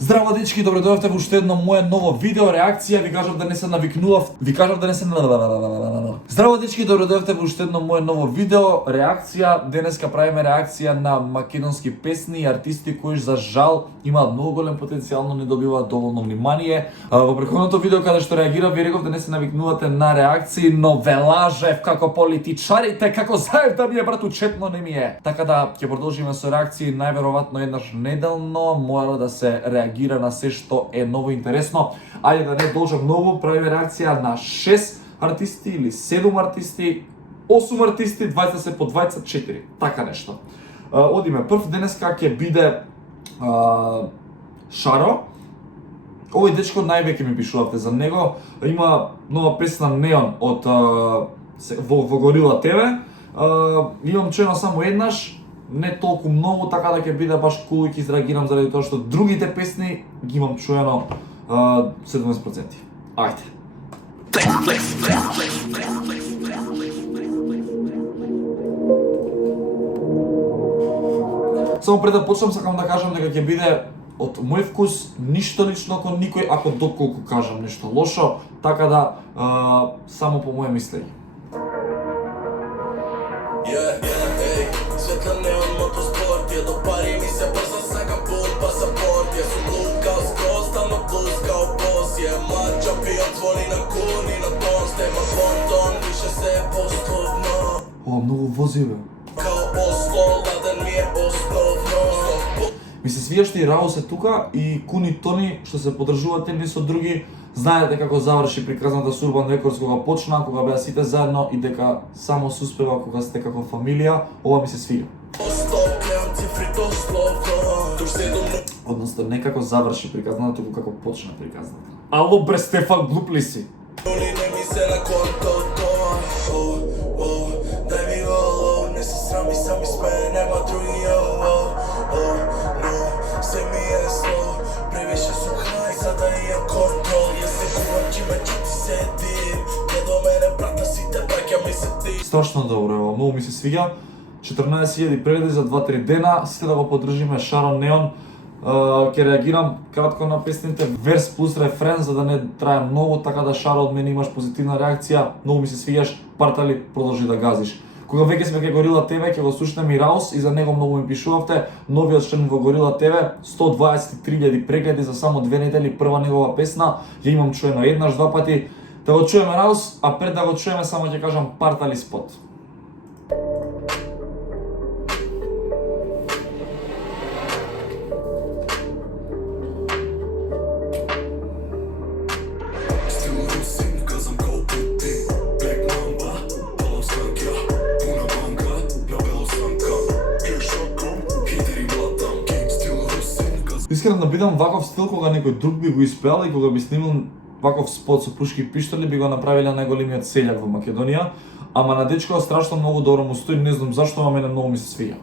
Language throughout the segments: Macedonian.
Здраво дечки, добре дојдовте во уште едно мое ново видео реакција. Ви кажав да не се навикнував. Здраво дечки, добре дојдовте во уште едно мое ново видео реакција. Денеска правиме реакција на македонски песни и артисти кои за жал имаат многу голем потенцијал, но не добиваат доволно внимание. Во претходното видео каде што реагирав, ви реков да не се навикнувате на реакции, но ве лажев како политичарите, како заев да ми е брат, учетно не ми е. Така да ќе продолжиме со реакции, најверојатно еднаш неделно, мора да се реагира на се што е ново интересно. Ајде да не должам многу, правиме реакција на 6 артисти или 7 артисти, 8 артисти, 20 се по 24, така нешто. Одиме, прв денеска ќе биде Шаро. Овој дечко највеќе ми пишувавте за него. Има нова песна Неон од во Горила ТВ. Имам чуено само еднаш, не толку многу, така да ќе биде баш кул и ќе изреагирам заради тоа што другите песни ги имам чуено 70%. Ајде. Само пред да почнам сакам да кажам дека ќе биде од мој вкус, ништо лично кон никој, ако доколку кажам нешто лошо, така да само по моје мислење. Светла неон мотоспорт, ја до пари ми се брза, сакам пул пасапорт, ја сум луд као скроз, стално плюс као бос, ја мача пијам звони на куни, на бонс, нема понтон, више се е постовно. О, многу вози бе. Као Осло, ладен ми е основно. Ми се свија што и Раус е тука и Куни Тони што се подржуваат едни со други. Знаете како заврши приказната со Urban Records кога почна, кога беа сите заедно и дека само се успева кога сте како фамилија. Ова ми се свија. Односно не како заврши приказната, туку како почна приказната. Ало бре Стефан, глуп ли си? Дај ми воло, не се срами, сами сме, нема други се ми е зло, превише сум хај, за да имам контрол. Ја се кувам, ке ти седим, не до мене брата, сите браќа ми се ти. Страшно добро, ево, многу ми се свиѓа. 14.000 прегледи за 2-3 дена, сите да го поддржиме Шаро Неон. Ќе реагирам кратко на песните, верс плюс рефрен, за да не трае многу, така да Шаро од мене имаш позитивна реакција, многу ми се свиѓаш, партали, продолжи да газиш. Кога веќе сме кај Горила ТВ, ќе го слушнем и Раус и за него многу ми пишувавте. Новиот член во Горила ТВ, 123.000 прегледи за само 2 недели, прва негова песна, ја имам чуено еднаш, два пати. Да го чуеме Раус, а пред да го чуеме само ќе кажам партали спот. Искрено да бидам ваков стил кога некој друг би го испеал и кога би снимал ваков спот со пушки и пиштоли, би го направиле најголемиот селјак во Македонија, ама на дечко страшно многу добро му стои, не знам зашто, ама мене многу ми се свиѓа.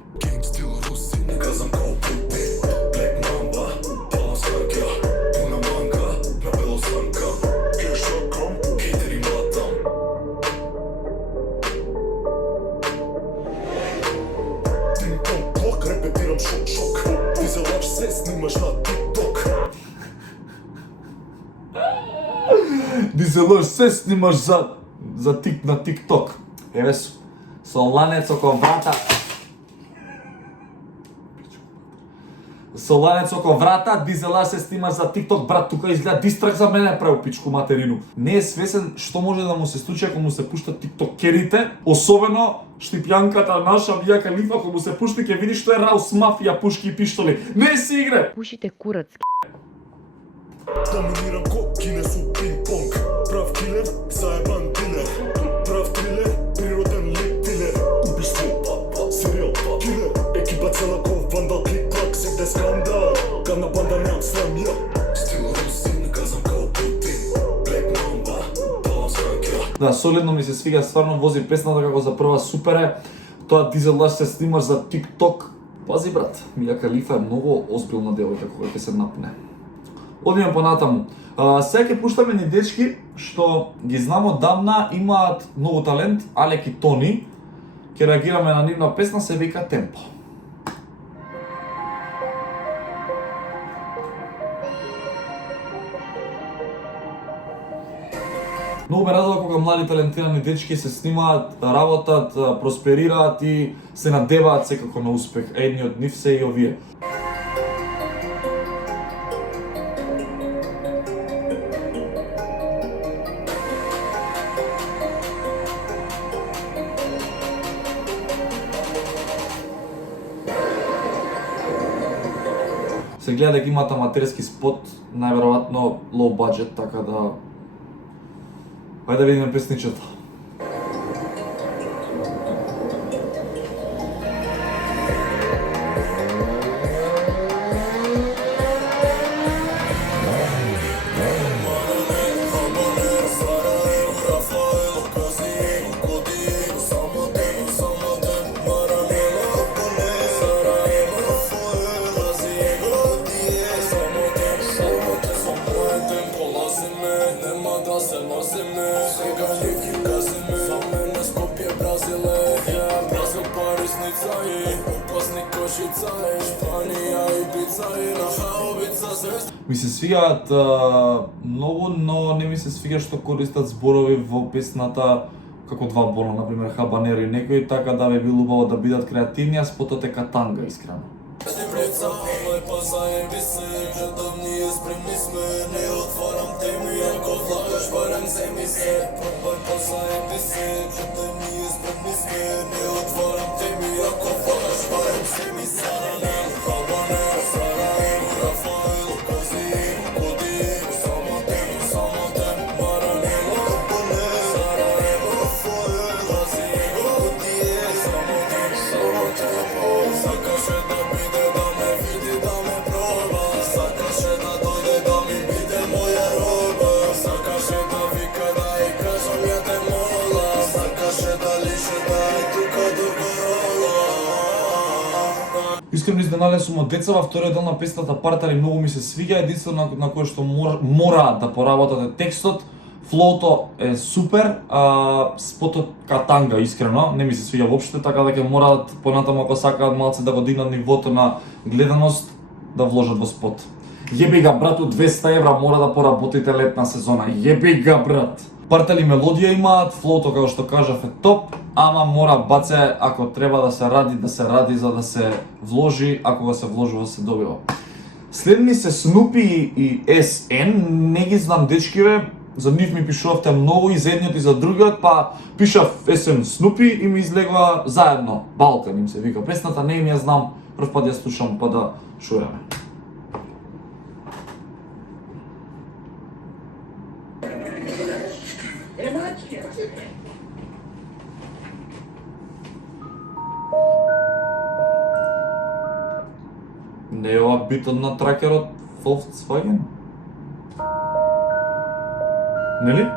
Репетирам шок, ти за лач се снимаш на TikTok. Дизелош се снимаш на TikTok. Еве со ланец околу врата. Со ланец околу врата, дизелаш се снимаш за TikTok, брат, тука изгледа дистрак за мене право пичку материну. Не е свесен што може да му се случи ако му се пуштат тиктокерите, особено Штипјанката наша Мија Калифа, ако му се пушти ќе видиш што е Раус мафија, пушки и пиштоли. Не си игре. Пушите курац. Доминирам кокине су пинг-понг. Прав килер, заебан дилер. Прав трилер, природен лик дилер. Убиство, серијал, килер. Екипа цела ков вандал, клик-клак, сегде скандал. Гадна банда неам срам ја. Стил русин, казам као Путин. Black Mamba, балам сканкја. Да, солидно ми се свига, стварно вози песната како за прва супер е. Тоа дизелаш се снимаш за TikTok. Пази брат, Мија Калифа е многу озбилна девојка кога ќе се напне. Одиме понатаму. Сега ќе пуштаме ни дечки што ги знам одамна, имаат многу талент, Алек и Тони. Ќе реагираме на нивна песна, се вика Темпо. Многу ме радува кога млади талентирани дечки се снимаат, работат, просперираат и се надеваат секако на успех. Едни од нив се и овие. Се гледа дека имаат аматерски спот, најверојатно low budget, така да... Ајде да видиме песничата. Ми се свигаат многу, но не ми се свига што користат зборови во песната како два бона, например хабанеро и некои, така да би било убаво да бидат креативни, а спотот е катанга, искрено. Искрено изненаден сум од деца, во вториот дел на песната Партали многу ми се свиѓа, единствено на кое што мора да поработат е текстот, флоуто е супер, спотот катанга, искрено, не ми се свиѓа воопште, така да ќе мораат понатаму ако сакаат малце да го дигнат нивото на гледаност, да вложат во спот. Јеби га брату, 200 евра мора да поработите летна сезона, јеби га брат! Партали мелодија имаат, флоуто како што кажав е топ, ама мора баце, ако треба да се ради за да се вложи, ако го се вложува се добива. Следни се Снупи и SN, не ги знам дечкиве, за нив ми пишувавте многу и за едниот и за другиот, па пишав SN Снупи и ми излегува заедно. Балкан им се вика песната, не им ја знам, прв пат ја слушам па да шуреме. Не е ова битот на тракерот Volkswagen? Нели?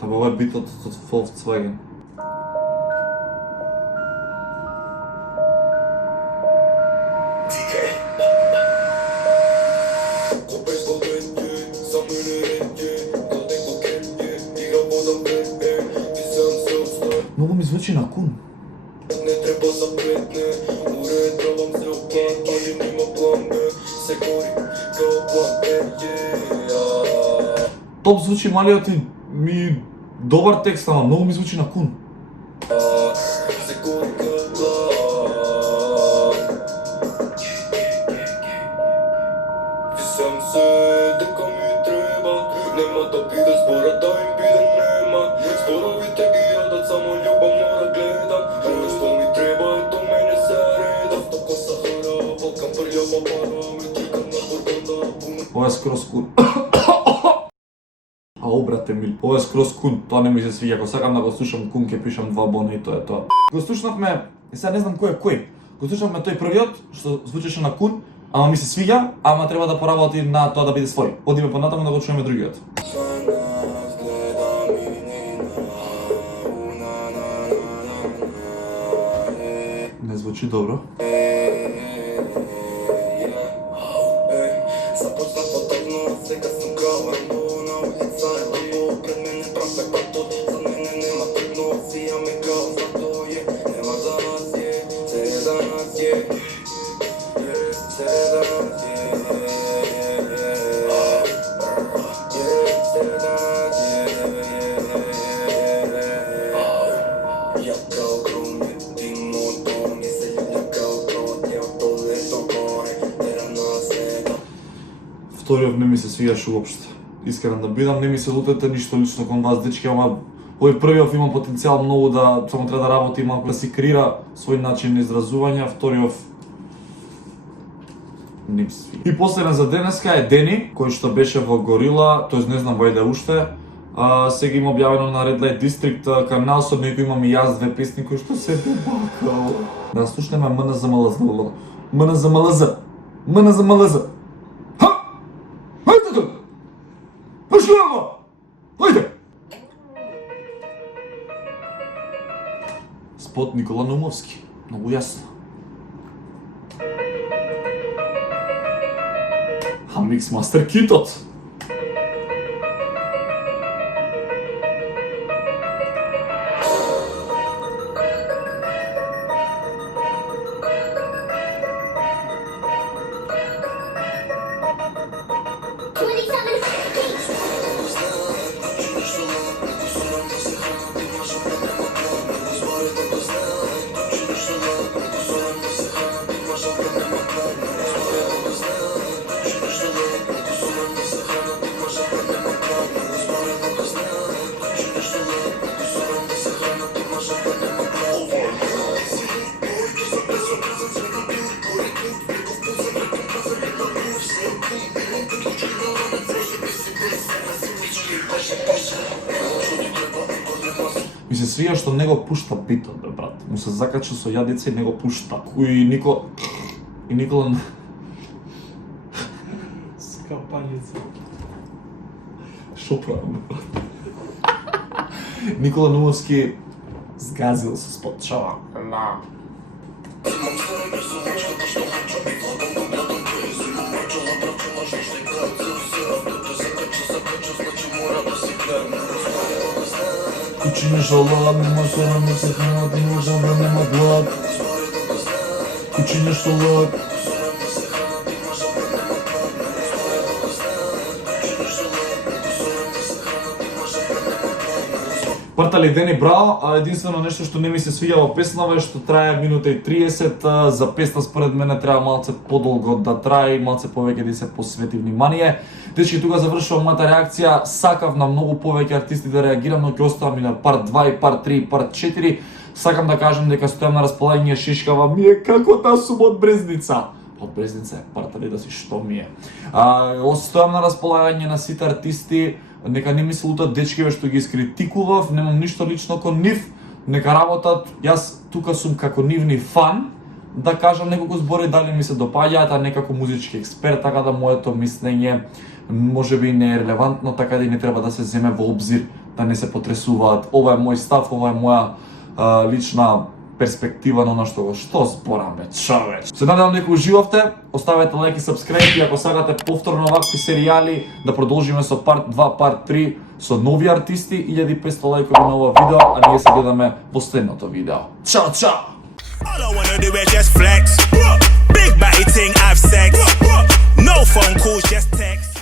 Та ова е битот од Volkswagen. Многу ми звучи на Кун. Не треба запретне, уре требам се оплат, пали нема план Б, се гори као план Б, Топ звучи малиот и ми добар текст, ама многу ми звучи на Кун. Се гори као план. Писам се дека ми треба, нема да биде збора, да им биде нема, зборовите ги јадат, само љубов мора гледам, оно што ми треба е до мене се реда, токо са хора, волкам прљава пара, ме чекам на борбата. Ова е скроз Кун. Ау брате мил, ова е скроз Кун, тоа не ми се свиѓа, ако сакам да го слушам Кун, ќе пишам два бона и тоа е тоа. Го слушнавме, сега не знам кој е кој, го слушнавме тој првиот, што звучеше на Кун, ама ми се свиѓа, ама треба да поработи на тоа да биде свој. Одиме понатаму да го чуеме другиот. Не звучи добро. Вториот не ми се свијаше уопште. Искрен да бидам, не ми се лутете ништо лично кон вас, дечки, ама овој првиот има потенцијал многу да само треба да работи малку да си креира свој начин на изразување, вториот не ми свија. И последен за денеска е Дени, кој што беше во Горила, тоест не знам вајде уште. Сега има објавено на Red Light District канал, со него имам и јас две песни кои што се добакал. Да слушнеме МНЗМЛЗ. МНЗМЛЗ. МНЗМЛЗ. Ха! Хајде тука! Пошли го! Хајде! Спот Никола Наумовски. Многу јасно. Микс Мастер Китот. Ми се свија што не го пушта битот, бе, брат. Му се закача со јадица и не го пушта. И Никола... Скапаница. Шо правим, бе, брат? Никола Наумовски згазил се спот чава. Кучиња шола, нема сора, не се хранат, нема жабра, нема глад. Кучиња шола. Партали Дени браво, а единствено нешто што не ми се свиѓа во песнава е што трае минута и 30, за песна според мене треба малце подолго да трае и малце повеќе да се посвети внимание. Дечки, тука завршувам мојата реакција, сакав на многу повеќе артисти да реагирам, но ќе оставам и на парт 2 и парт 3 и парт 4. Сакам да кажам дека стојам на располагање, шишкава ми е како да сум од Брезница. Од Брезница е партали да си што ми е. Стојам на располагање на сите артисти. Нека не ми се лутат дечкиве што ги искритикував, немам ништо лично кон нив, нека работат, јас тука сум како нивни фан, да кажам неколку збори дали ми се допаѓаат, а не како музички експерт, така да моето мислење можеби не е релевантно, така да и не треба да се земе во обзир, да не се потресуваат. Ова е мој став, ова е моја лична перспектива на она што зборам, бе, човеч. Се надевам дека уживавте, оставете лайк и сабскрајб и ако сакате повторно вакви серијали да продолжиме со парт 2, парт 3 со нови артисти, 1500 лайкови на ова видео, а ние се гледаме последното видео. Чао, чао! All I wanna do is just flex. Big body thing, have sex. No phone calls, just text.